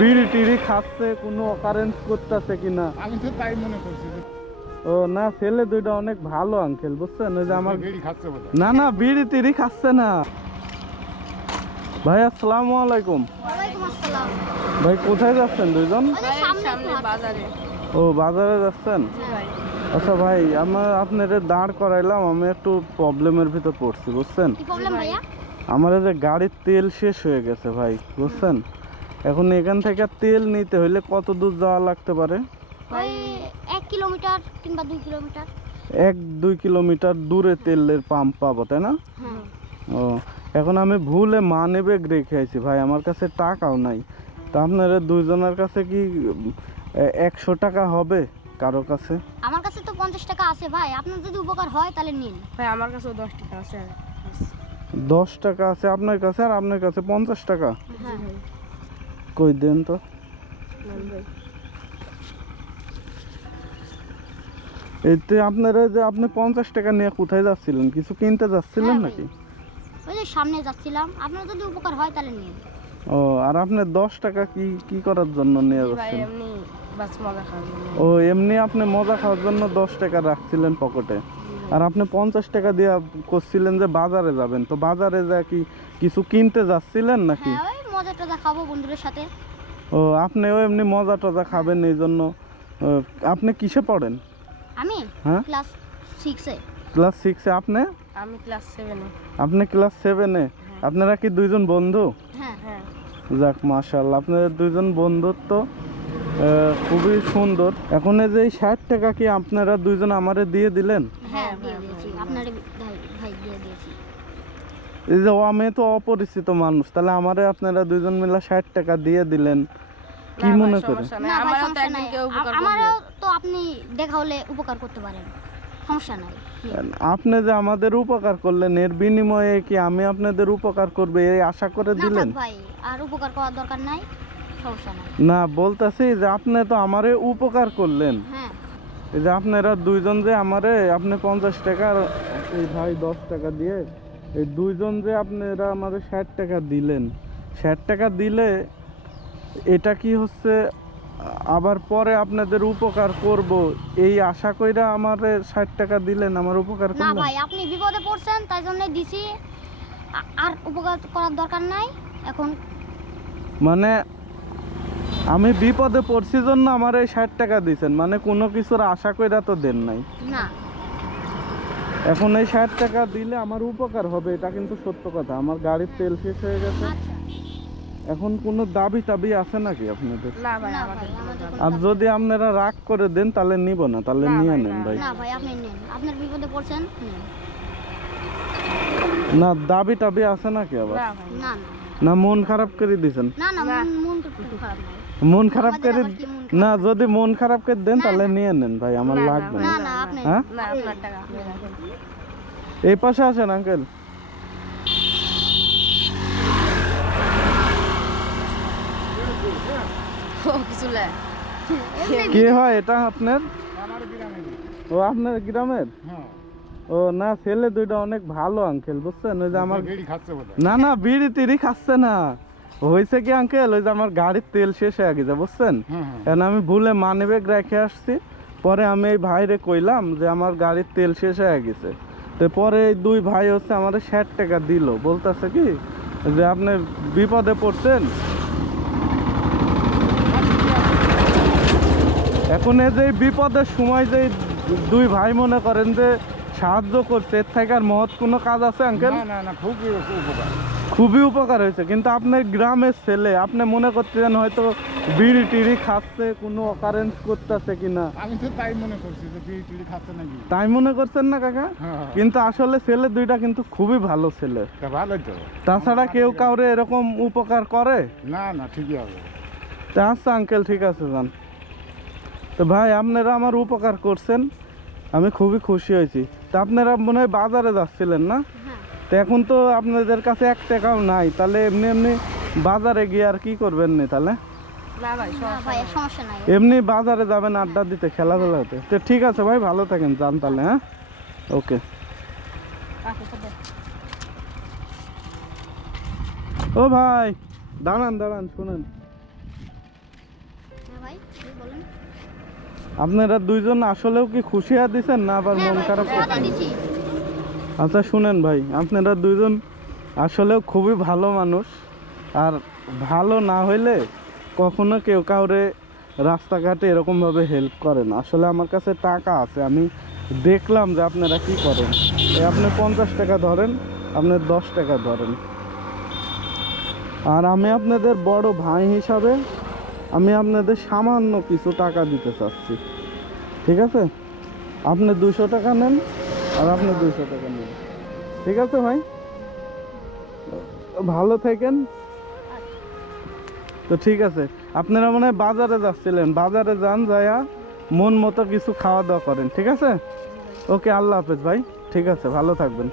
বিড়ি টিড়ি খাচ্ছে কোনো অকারেন্স করতেছে কিনা? আমি তো তাই মনে করছি। ও না ছেলে দুইটা অনেক ভালো আঙ্কেল বুঝছেন? ওই যে আমার না না বিড়ি টিড়ি খাচ্ছে না। ভাই আসসালামু আলাইকুম। ওয়ালাইকুম ভাই কোথায় যাচ্ছেন দুইজন? ও বাজারে যাচ্ছেন? আচ্ছা ভাই আমার আপনাদের দাঁড় করাইলাম আমি একটু প্রবলেমের ভিতর পড়ছি বুঝছেন? কি প্রবলেম ভাইয়া? আমার এই যে গাড়ির তেল শেষ হয়ে গেছে ভাই বুঝছেন? এখন এখান থেকে তেল নিতে হলে কত দূর যাওয়া লাগতে পারে? ওই এক কিলোমিটার কিংবা দুই কিলোমিটার। এক দুই কিলোমিটার দূরে তেলের পাম্প পাবো তাই না? হ্যাঁ। ও এখন আমি ভুলে মানি ব্যাগ রেখে আইছি ভাই আমার কাছে টাকাও নাই। তা আপনারা দুইজনের কাছে কি একশো টাকা হবে কারও কাছে? আমার কাছে তো পঞ্চাশ টাকা আছে ভাই। আপনার যদি উপকার হয় তাহলে নিন। ভাই আমার কাছেও দশ টাকা আছে। দশ টাকা আছে আপনার কাছে আর আপনার কাছে পঞ্চাশ টাকা? হ্যাঁ। কই দেন তো? এতে আপনারা যে আপনি পঞ্চাশ টাকা নিয়ে কোথায় যাচ্ছিলেন? কিছু কিনতে যাচ্ছিলেন হ্যাঁ। নাকি? ওই যে সামনে যাচ্ছিলাম। আপনার যদি উপকার হয় তাহলে নিন। ও আর আপনি দশ টাকা কি কি করার জন্য নিয়ে জন্য। ও এমনি আপনি মজা খাওয়ার জন্য দশ টাকা রাখছিলেন পকেটে। আর আপনি পঞ্চাশ টাকা দিয়ে করছিলেন যে বাজারে যাবেন। তো বাজারে যা কি কিছু কিনতে যাচ্ছিলেন নাকি? হ্যাঁ মজা টজা খাব বন্ধুদের সাথে? ও আপনিও এমনি মজা টজা খাবেন এই জন্য আপনি কিসে পড়েন? আমি? হ্যাঁ। ক্লাস সিক্সে ক্লাস সিক্সে আপনি? আমি ক্লাস সেভেনে আপনি ক্লাস সেভেনে আপনারা কি দুইজন বন্ধু? হ্যাঁ। হ্যাঁ। যাক মাশাল্লাহ আপনাদের দুইজন বন্ধুত্ব খুবই সুন্দর। এখন এই যে ষাট টাকা কি আপনারা দুইজন আমারে দিয়ে দিলেন? হ্যাঁ দিয়ে দিয়েছি। আপনার ভাই ভাই দিয়ে দিয়েছি। এই যে ও আমি তো অপরিচিত মানুষ তাহলে আমারে আপনারা দুজন মিলে ষাট টাকা দিয়ে দিলেন। কি মনে করে আমারও তো আপনি দেখা হলে উপকার করতে পারেন। সমস্যা নাই। আপনি যে আমাদের উপকার করলেন এর বিনিময়ে কি আমি আপনাদের উপকার করবে এই আশা করে দিলেন? ভাই আর উপকার করার দরকার নাই সমস্যা নাই। না বলতেছি যে আপনি তো আমারে উপকার করলেন। হ্যাঁ। এই যে আপনারা দুইজন যে আমারে আপনি পঞ্চাশ টাকা আর এই ভাই দশ টাকা দিয়ে এই দুইজন যে আপনারা আমাদের ষাট টাকা দিলেন ষাট টাকা দিলে এটা কি হচ্ছে আবার পরে আপনাদের উপকার করব এই আশা কইরা আমার ষাট টাকা দিলেন আমার উপকার না ভাই আপনি বিপদে পড়ছেন তাই জন্য দিছি। আর উপকার করার দরকার নাই এখন। মানে আমি বিপদে পড়ছি জন্য আমার এই ষাট টাকা দিছেন মানে কোনো কিছুর আশা কইরা তো দেন নাই। না। এখন এই ষাট টাকা দিলে আমার উপকার হবে এটা কিন্তু সত্য কথা। আমার গাড়ির তেল শেষ হয়ে গেছে। আচ্ছা। এখন কোনো দাবি টাবি আছে নাকি আপনাদের? আর যদি আপনারা রাগ করে দেন তাহলে নিব না তাহলে নিয়ে নেন না। ভাই। না ভাই আপনি নেন। আপনার বিপদে পড়ছেন নেন। না দাবি টাবি আছে নাকি আবার? না মন খারাপ করে দিছেন না না। মন মন তো খারাপ। মন খারাপ করে? না যদি মন খারাপ করে দেন তাহলে নিয়ে নেন ভাই আমার লাগবে না। না না আপনি হ্যাঁ? না আপনার টাকা আপনি রাখেন এই পাশে আসেন আঙ্কেল। কে হয় এটা আপনার? আমার ও আপনার গ্রামের? হ্যাঁ। ও না ছেলে দুইটা অনেক ভালো আঙ্কেল বুঝছেন? ওই যে আমার বিড়ি না না বিড়ি টিড়ি খাচ্ছে না। হয়েছে কি আঙ্কেল ওই যে আমার গাড়ির তেল শেষ হয়ে গেছে বুঝছেন? হ্যাঁ হ্যাঁ আমি ভুলে মানি ব্যাগ রেখে আসছি। পরে আমি এই ভাইরে কইলাম যে আমার গাড়ির তেল শেষ হয়ে গেছে। তো পরে এই দুই ভাই হচ্ছে আমার ষাট টাকা দিল। বলতেছে কি যে আপনি বিপদে পড়ছেন। এখন এই যে বিপদের সময় যে দুই ভাই মনে করেন যে সাহায্য করছে এর থেকে আর মহৎ কোনো কাজ আছে আঙ্কেল না না না খুব উপকার। খুবই উপকার হয়েছে। কিন্তু আপনার গ্রামের ছেলে আপনি মনে করতেছেন হয়তো বিড়ি টিড়ি খাচ্ছে কোনো অকারেন্স করতেছে কিনা? আমি তো তাই মনে করছি যে বিড়ি টিড়ি খাচ্ছে নাকি? তাই মনে করছেন না কাকা? হ্যাঁ। কিন্তু আসলে ছেলে দুইটা কিন্তু খুবই ভালো ছেলে। তা ভালোই তো। তাছাড়া কেউ কাউরে এরকম উপকার করে? না না ঠিকই হবে। তা আচ্ছা আঙ্কেল ঠিক আছে যান। তো ভাই আপনারা আমার উপকার করছেন। আমি খুবই খুশি হয়েছি। তা আপনারা মনে হয় বাজারে যাচ্ছিলেন না? তো এখন তো আপনাদের কাছে এক টাকাও নাই তাহলে এমনি এমনি বাজারে গিয়ে আর কি করবেন না তাহলে? এমনি বাজারে যাবেন আড্ডা দিতে খেলাধুলা হতে। তো ঠিক আছে ভাই ভালো থাকেন যান তাহলে হ্যাঁ? ওকে। ও ভাই দাঁড়ান দাঁড়ান শুনেন। ভাই জি, বলেন আপনারা দুইজন আসলেও কি খুশি হয়ে দিচ্ছেন না আবার হ্যাঁ মন খারাপ করছেন? আচ্ছা শুনেন ভাই, আপনারা দুইজন আসলেও খুবই ভালো মানুষ। আর ভালো না হইলে কখনো কেউ কাউরে রাস্তাঘাটে এরকমভাবে হেল্প করেন আসলে আমার কাছে টাকা আছে, আমি দেখলাম যে আপনারা কি করেন। আপনি পঞ্চাশ টাকা ধরেন, আপনি দশ টাকা ধরেন। আর আমি আপনাদের বড় ভাই হিসাবে আমি আপনাদের সামান্য কিছু টাকা দিতে চাচ্ছি। ঠিক আছে? আপনি দুশো টাকা নেন আর আপনি দুইশো টাকা নেন। ঠিক আছে ভাই? ভালো থাকেন। তো ঠিক আছে। আপনারা মনে বাজারে যাচ্ছিলেন। বাজারে যান যায়া মন মতো কিছু খাওয়া দাওয়া করেন। ঠিক আছে? ওকে, আল্লাহ হাফেজ ভাই। ঠিক আছে, ভালো থাকবেন।